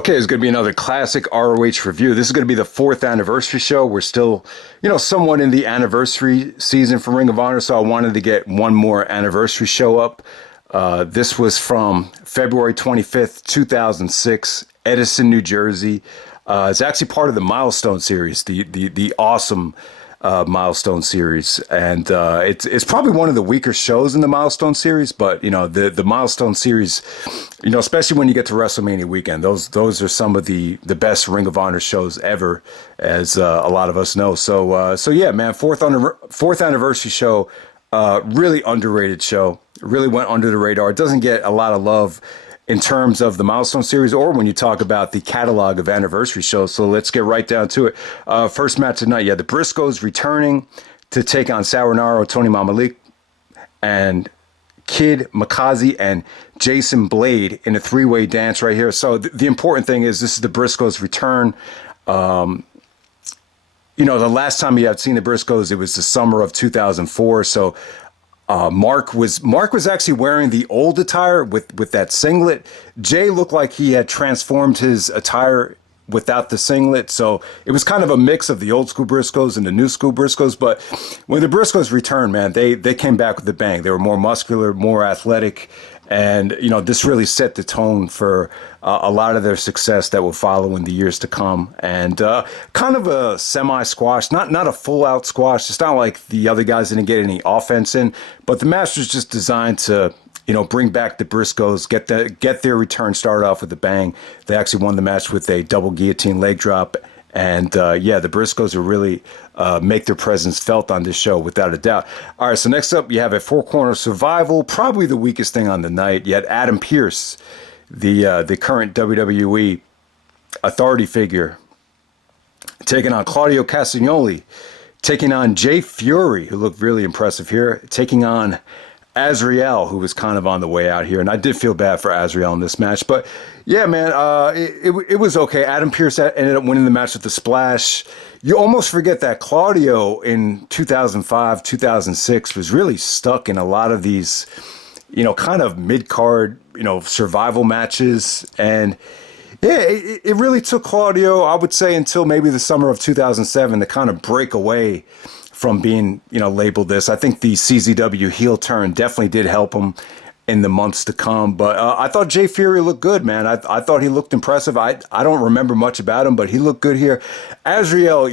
Okay, it's going to be another classic ROH review. This is going to be the 4th anniversary show. We're still, somewhat in the anniversary season for Ring of Honor, so I wanted to get one more anniversary show up. This was from February 25th, 2006, Edison, New Jersey. It's actually part of the Milestone series, the awesome Milestone series, and it's probably one of the weaker shows in the Milestone series. But the Milestone series, especially when you get to WrestleMania weekend, those are some of the best Ring of Honor shows ever, as a lot of us know. So yeah, man, fourth anniversary show, really underrated show. Really went under the radar. It doesn't get a lot of love in terms of the Milestone series or when you talk about the catalog of anniversary shows. So let's get right down to it. First match tonight, the Briscoes returning to take on Rinauro, Tony Mamaluke, and Kid Makaze and Jason Blade in a three-way dance right here. So the important thing is this is the Briscoes return. The last time you had seen the Briscoes, it was the summer of 2004. So Mark was actually wearing the old attire with that singlet. Jay looked like he had transformed his attire without the singlet. So it was kind of a mix of the old school Briscoes and the new school Briscoes. But when the Briscoes returned, man, they came back with a bang. They were more muscular, more athletic. And, this really set the tone for a lot of their success that will follow in the years to come. And kind of a semi-squash, not a full-out squash. It's not like the other guys didn't get any offense in. But the match was just designed to, bring back the Briscoes, get their return started off with a bang. They actually won the match with a double guillotine leg drop. And the Briscoes will really make their presence felt on this show without a doubt. All right, so next up, you have a four-corner survival, probably the weakest thing on the night. You had Adam Pearce, the current WWE authority figure, taking on Claudio Castagnoli, taking on Jay Fury, who looked really impressive here, taking on Azrieal, who was kind of on the way out here. And I did feel bad for Azrieal in this match. But, yeah, man, it was okay. Adam Pearce ended up winning the match with the splash. You almost forget that Claudio in 2005, 2006 was really stuck in a lot of these, kind of mid-card, survival matches. And, yeah, it really took Claudio, I would say, until maybe the summer of 2007 to kind of break away from being, labeled this. I think the CZW heel turn definitely did help him in the months to come. But I thought Jay Fury looked good, man. I thought he looked impressive. I don't remember much about him, but he looked good here. Azrieal,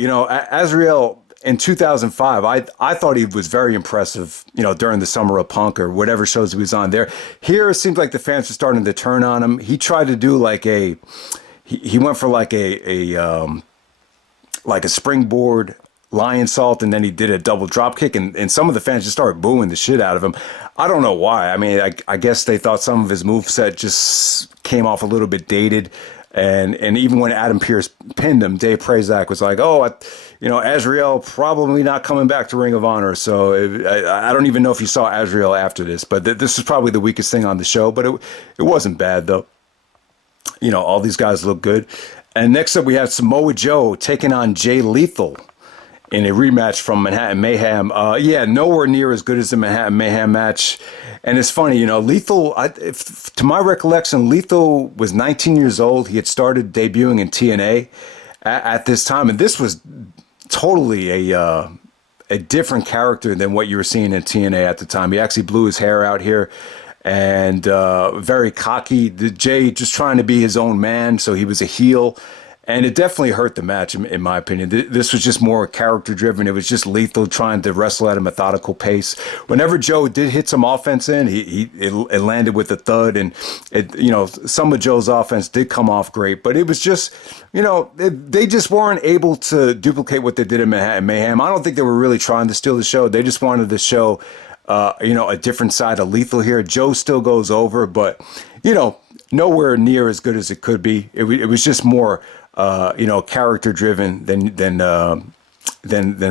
Azrieal in 2005, I thought he was very impressive, during the Summer of Punk or whatever shows he was on there. Here, it seems like the fans were starting to turn on him. He tried to do he went for like a springboard lion salt, and then he did a double drop kick, and some of the fans just started booing the shit out of him. I don't know why. I mean, I guess they thought some of his moveset just came off a little bit dated, and even when Adam Pearce pinned him, Dave Prazak was like, Azrieal probably not coming back to Ring of Honor. So I don't even know if you saw Azrieal after this, but this was probably the weakest thing on the show, but it wasn't bad, though. All these guys look good. And next up, we have Samoa Joe taking on Jay Lethal in a rematch from Manhattan Mayhem. Nowhere near as good as the Manhattan Mayhem match. And it's funny, Lethal, to my recollection, Lethal was 19 years old. He had started debuting in TNA at this time. And this was totally a different character than what you were seeing in TNA at the time. He actually blew his hair out here and very cocky. Jay just trying to be his own man, so he was a heel. And it definitely hurt the match, in my opinion. This was just more character-driven. It was just Lethal trying to wrestle at a methodical pace. Whenever Joe did hit some offense in, it landed with a thud, and some of Joe's offense did come off great. But it was just, they just weren't able to duplicate what they did in Manhattan Mayhem. I don't think they were really trying to steal the show. They just wanted to show, a different side of Lethal here. Joe still goes over, but nowhere near as good as it could be. It was just more character driven than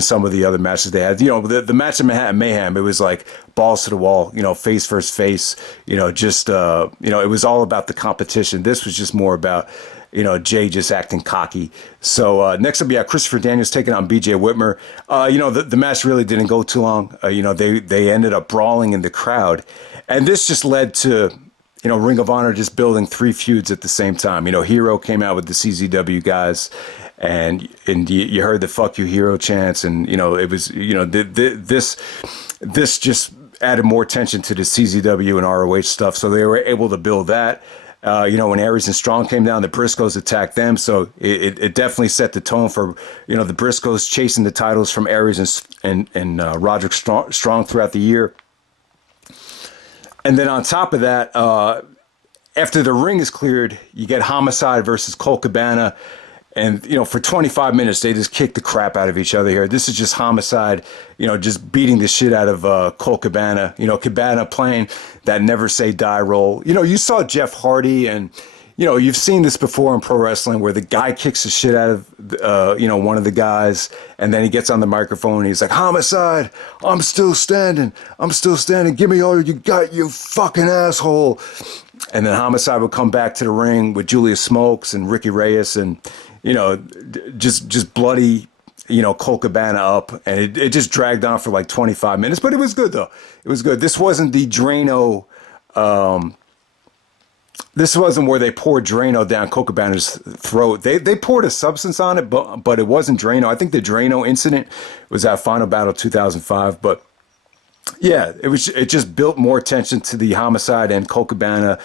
some of the other matches they had. The match in Manhattan Mayhem, it was like balls to the wall, face versus face, it was all about the competition. This was just more about, Jay just acting cocky. So next up, Christopher Daniels taking on BJ Whitmer. The match really didn't go too long. They ended up brawling in the crowd, and this just led to Ring of Honor just building three feuds at the same time. Hero came out with the CZW guys, and you heard the "fuck you Hero" chants, and it was this just added more tension to the CZW and ROH stuff. So they were able to build that. When Aries and Strong came down, the Briscoes attacked them. So it definitely set the tone for, the Briscoes chasing the titles from Aries and Roderick Strong throughout the year. And then on top of that, after the ring is cleared, you get Homicide versus Colt Cabana. And, for 25 minutes, they just kick the crap out of each other here. This is just Homicide, just beating the shit out of Colt Cabana. Cabana playing that never say die role. You saw Jeff Hardy, and, you've seen this before in pro wrestling where the guy kicks the shit out of, one of the guys. And then he gets on the microphone and he's like, "Homicide, I'm still standing. I'm still standing. Give me all you got, you fucking asshole." And then Homicide would come back to the ring with Julius Smokes and Ricky Reyes and, just bloody, Colt Cabana up. And it just dragged on for like 25 minutes. But it was good, though. It was good. This wasn't the Drano. This wasn't where they poured Drano down Colt Cabana's throat. They poured a substance on it, but it wasn't Drano. I think the Drano incident was at Final Battle 2005. But yeah, it just built more tension to the Homicide and Colt Cabana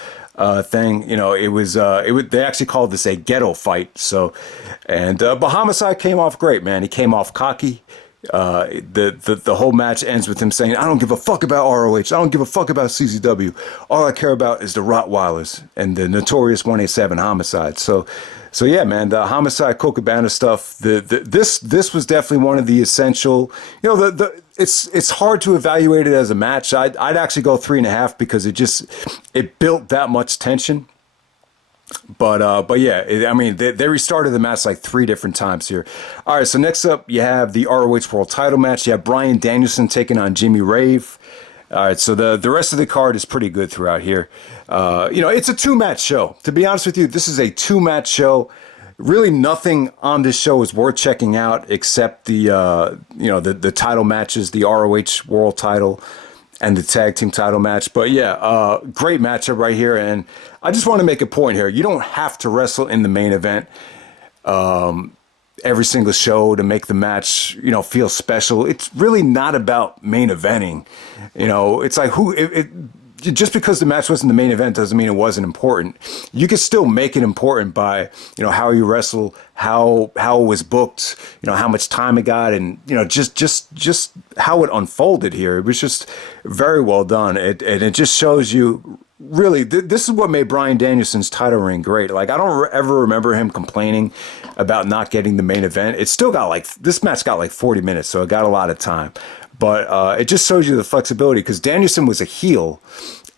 thing. They actually called this a ghetto fight. So, but Homicide came off great, man. He came off cocky. The whole match ends with him saying, "I don't give a fuck about ROH. I don't give a fuck about CZW. All I care about is the Rottweilers and the notorious 187 Homicide." So yeah, man, the Homicide Colt Cabana stuff. This was definitely one of the essential. It's hard to evaluate it as a match. I'd actually go 3.5 because it built that much tension. But yeah, they restarted the match like 3 different times here. All right, so next up you have the ROH World Title match. You have Bryan Danielson taking on Jimmy Rave. All right, so the rest of the card is pretty good throughout here. It's a 2-match show. To be honest with you, this is a 2-match show. Really, nothing on this show is worth checking out except the title matches, the ROH World Title and the tag team title match. But yeah, great matchup right here. And I just want to make a point here. You don't have to wrestle in the main event every single show to make the match, feel special. It's really not about main eventing. It's like just because the match wasn't the main event doesn't mean it wasn't important. You can still make it important by, how you wrestle, how it was booked, how much time it got, and, just how it unfolded here. It was just very well done. And it just shows you, really, this is what made Bryan Danielson's title reign great. Like, I don't ever remember him complaining about not getting the main event. It still got this match got like 40 minutes, so it got a lot of time. But it just shows you the flexibility, because Danielson was a heel,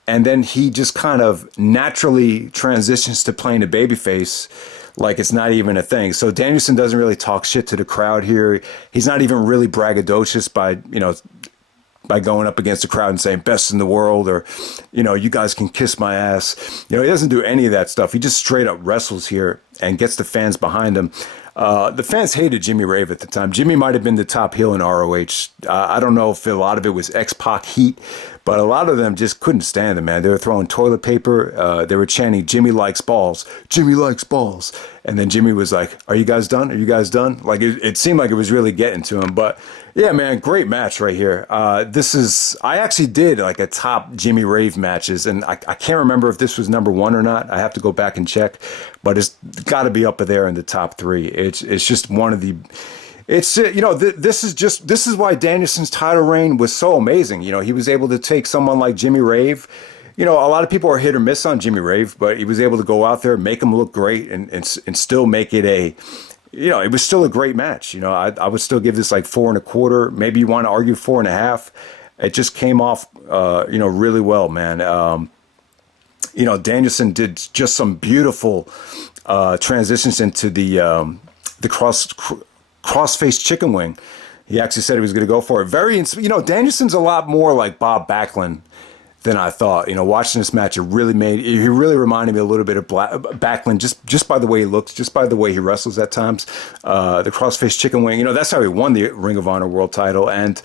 and then he just kind of naturally transitions to playing a babyface like it's not even a thing. So Danielson doesn't really talk shit to the crowd here. He's not even really braggadocious by going up against the crowd and saying best in the world, or, you guys can kiss my ass. He doesn't do any of that stuff. He just straight up wrestles here and gets the fans behind him. The fans hated Jimmy Rave at the time. Jimmy might have been the top heel in ROH. I don't know if a lot of it was X-Pac heat, but a lot of them just couldn't stand him, man. They were throwing toilet paper. They were chanting, "Jimmy likes balls. Jimmy likes balls." And then Jimmy was like, "Are you guys done? Are you guys done?" Like, it seemed like it was really getting to him. But yeah, man, great match right here. I actually did like a top Jimmy Rave matches, and I can't remember if this was number 1 or not. I have to go back and check, but it's got to be up there in the top 3. It's just one of the. It's this is why Danielson's title reign was so amazing. He was able to take someone like Jimmy Rave. A lot of people are hit or miss on Jimmy Rave, but he was able to go out there, make him look great, and still make it a. It was still a great match. I would still give this like 4.25. Maybe you want to argue 4.5. It just came off, really well, man. Danielson did just some beautiful transitions into the cross-face chicken wing. He actually said he was going to go for it. Danielson's a lot more like Bob Backlund than I thought. You know, watching this match, he really reminded me a little bit of Backlund, just by the way he looks, just by the way he wrestles at times. The crossface chicken wing, you know, that's how he won the Ring of Honor World Title. And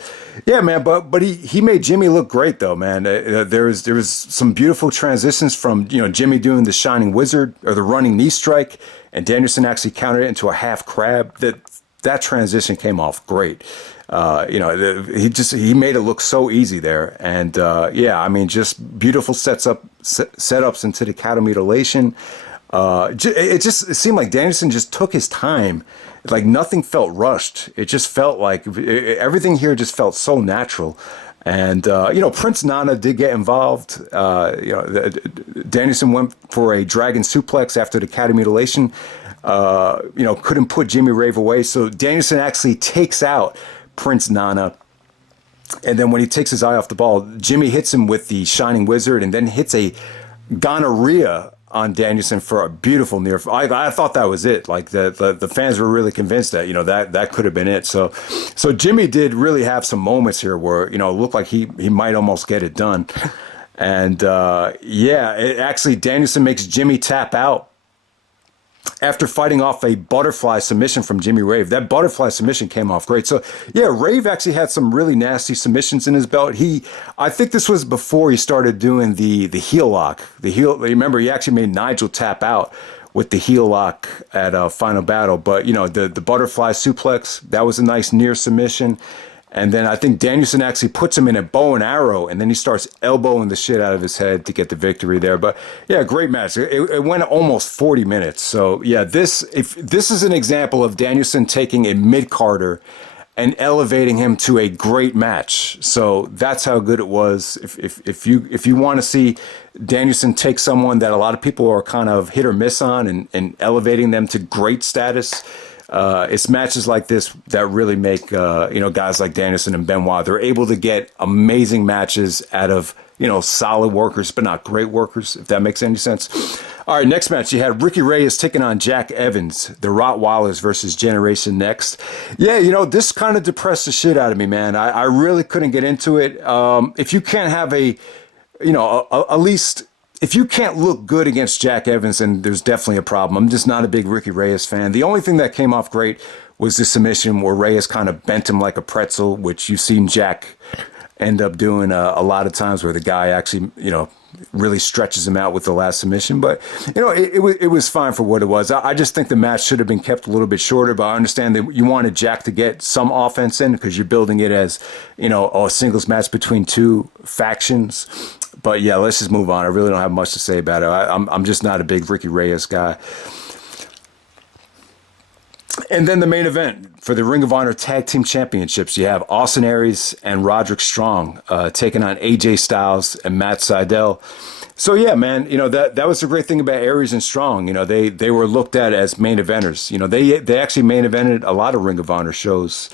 yeah, man, but he made Jimmy look great though, man. There was some beautiful transitions from, you know, Jimmy doing the Shining Wizard or the running knee strike, and Danielson actually countered it into a half crab. That transition came off great. You know, he made it look so easy there. And yeah, I mean, just beautiful setups into the cattle mutilation. It seemed like Danielson just took his time. Like nothing felt rushed. It just felt like everything here just felt so natural. And, you know, Prince Nana did get involved. You know, Danielson went for a dragon suplex after the cattle mutilation. You know, couldn't put Jimmy Rave away. So Danielson actually takes out Prince Nana. And then when he takes his eye off the ball, Jimmy hits him with the Shining Wizard and then hits a gonorrhea on Danielson for a beautiful near. I thought that was it. Like the fans were really convinced that, you know, that could have been it. So Jimmy did really have some moments here where, you know, it looked like he might almost get it done. And yeah, it actually, Danielson makes Jimmy tap out after fighting off a butterfly submission from Jimmy Rave. That butterfly submission came off great. So yeah, Rave actually had some really nasty submissions in his belt. I think this was before he started doing the heel lock. Remember, he actually made Nigel tap out with the heel lock at Final Battle. But you know, the butterfly suplex, that was a nice near submission. And then I think Danielson actually puts him in a bow and arrow, and then he starts elbowing the shit out of his head to get the victory there. But yeah, great match. It went almost 40 minutes. So yeah, this is an example of Danielson taking a mid-carder and elevating him to a great match. So that's how good it was. If you want to see Danielson take someone that a lot of people are kind of hit or miss on and elevating them to great status, it's matches like this that really make, you know, guys like Danielson and Benoit, they're able to get amazing matches out of, you know, solid workers, but not great workers, if that makes any sense. All right, next match, you had Ricky Reyes taking on Jack Evans, the Rottweilers versus Generation Next. Yeah, you know, this kind of depressed the shit out of me, man. I really couldn't get into it. If you can't have at least... If you can't look good against Jack Evans, then there's definitely a problem. I'm just not a big Ricky Reyes fan. The only thing that came off great was the submission where Reyes kind of bent him like a pretzel, which you've seen Jack end up doing a lot of times where the guy actually, you know, really stretches him out with the last submission. But, you know, it was fine for what it was. I just think the match should have been kept a little bit shorter, but I understand that you wanted Jack to get some offense in because you're building it as, you know, a singles match between two factions. But yeah, let's just move on. I really don't have much to say about it. I'm just not a big Ricky Reyes guy. And then the main event for the Ring of Honor Tag Team Championships, you have Austin Aries and Roderick Strong taking on AJ Styles and Matt Sydal. So yeah, man, you know, that was the great thing about Aries and Strong. You know, they were looked at as main eventers. You know, they actually main evented a lot of Ring of Honor shows.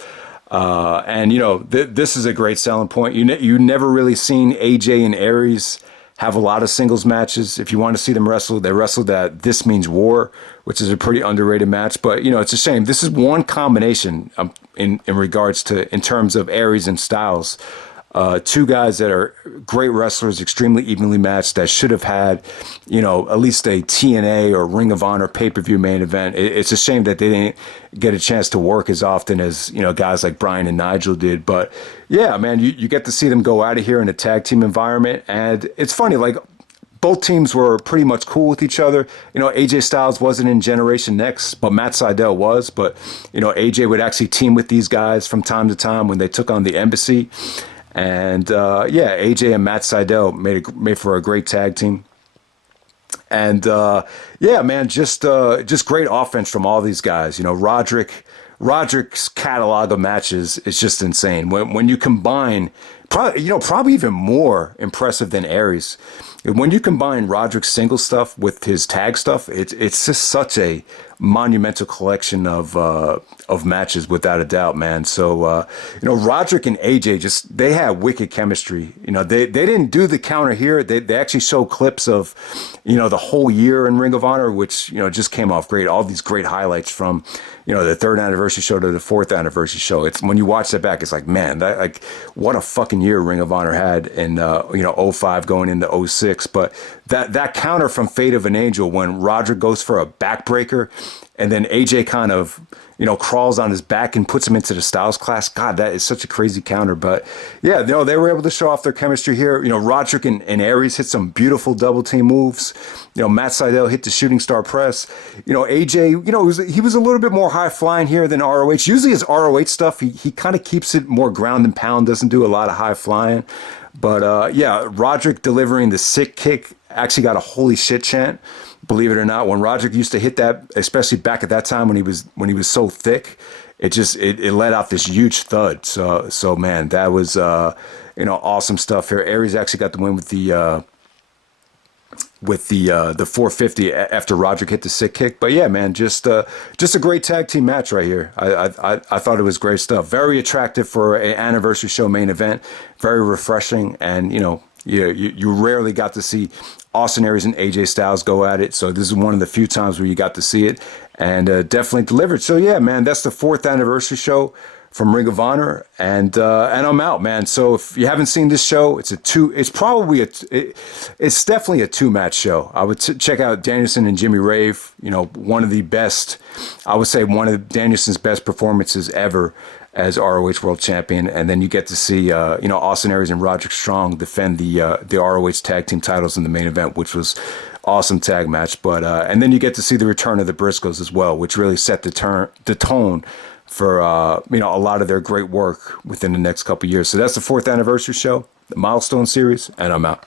And, you know, this is a great selling point. You never really seen AJ and Aries have a lot of singles matches. If you want to see them wrestle, they wrestled at This Means War, which is a pretty underrated match. But, you know, it's a shame. This is one combination in terms of Aries and Styles. Two guys that are great wrestlers, extremely evenly matched, that should have had, you know, at least a TNA or Ring of Honor pay-per-view main event. It's a shame that they didn't get a chance to work as often as, you know, guys like Bryan and Nigel did. But yeah, man, you get to see them go out of here in a tag team environment. And it's funny, like, both teams were pretty much cool with each other. You know, AJ Styles wasn't in Generation Next, but Matt Sydal was. But, you know, AJ would actually team with these guys from time to time when they took on the Embassy. And yeah, AJ and Matt Sydal made for a great tag team. And yeah, man, just great offense from all these guys. You know, Roderick's catalog of matches is just insane. When you combine, probably even more impressive than Aries. When you combine Roderick's single stuff with his tag stuff, it's just such a monumental collection of matches without a doubt, man. So Roderick and AJ they had wicked chemistry. They didn't do the counter here. They actually showed clips of the whole year in Ring of Honor, which just came off great. All these great highlights from the 3rd anniversary show to the 4th anniversary show. It's when you watch that back, it's like, man, what a fucking year Ring of Honor had in '05 going into '06. But that counter from Fate of an Angel when Roderick goes for a backbreaker and then AJ kind of crawls on his back and puts him into the Styles Clash. God, that is such a crazy counter. But yeah, they were able to show off their chemistry here. Roderick and Aries hit some beautiful double team moves. Matt Sydal hit the shooting star press. AJ, he was a little bit more high flying here than ROH. Usually his ROH stuff, he kind of keeps it more ground and pound, doesn't do a lot of high flying. But Roderick delivering the sick kick actually got a holy shit chant. Believe it or not, when Roderick used to hit that, especially back at that time when he was so thick, it let out this huge thud. So man, that was awesome stuff here. Aries actually got the win with the 450 after Roderick hit the sick kick. But yeah, man, just a great tag team match right here. I thought it was great stuff. Very attractive for an anniversary show main event. Very refreshing, and you rarely got to see Austin Aries and AJ Styles go at it. So this is one of the few times where you got to see it, and definitely delivered. So yeah, man, that's the 4th anniversary show from Ring of Honor, and I'm out, man. So if you haven't seen this show, it's definitely a 2-match show. I would check out Danielson and Jimmy Rave. One of the best, I would say one of Danielson's best performances ever as ROH World Champion, and then you get to see Austin Aries and Roderick Strong defend the ROH Tag Team titles in the main event, which was awesome tag match. But and then you get to see the return of the Briscoes as well, which really set the tone for a lot of their great work within the next couple years. So that's the 4th anniversary show, the Milestone Series, and I'm out.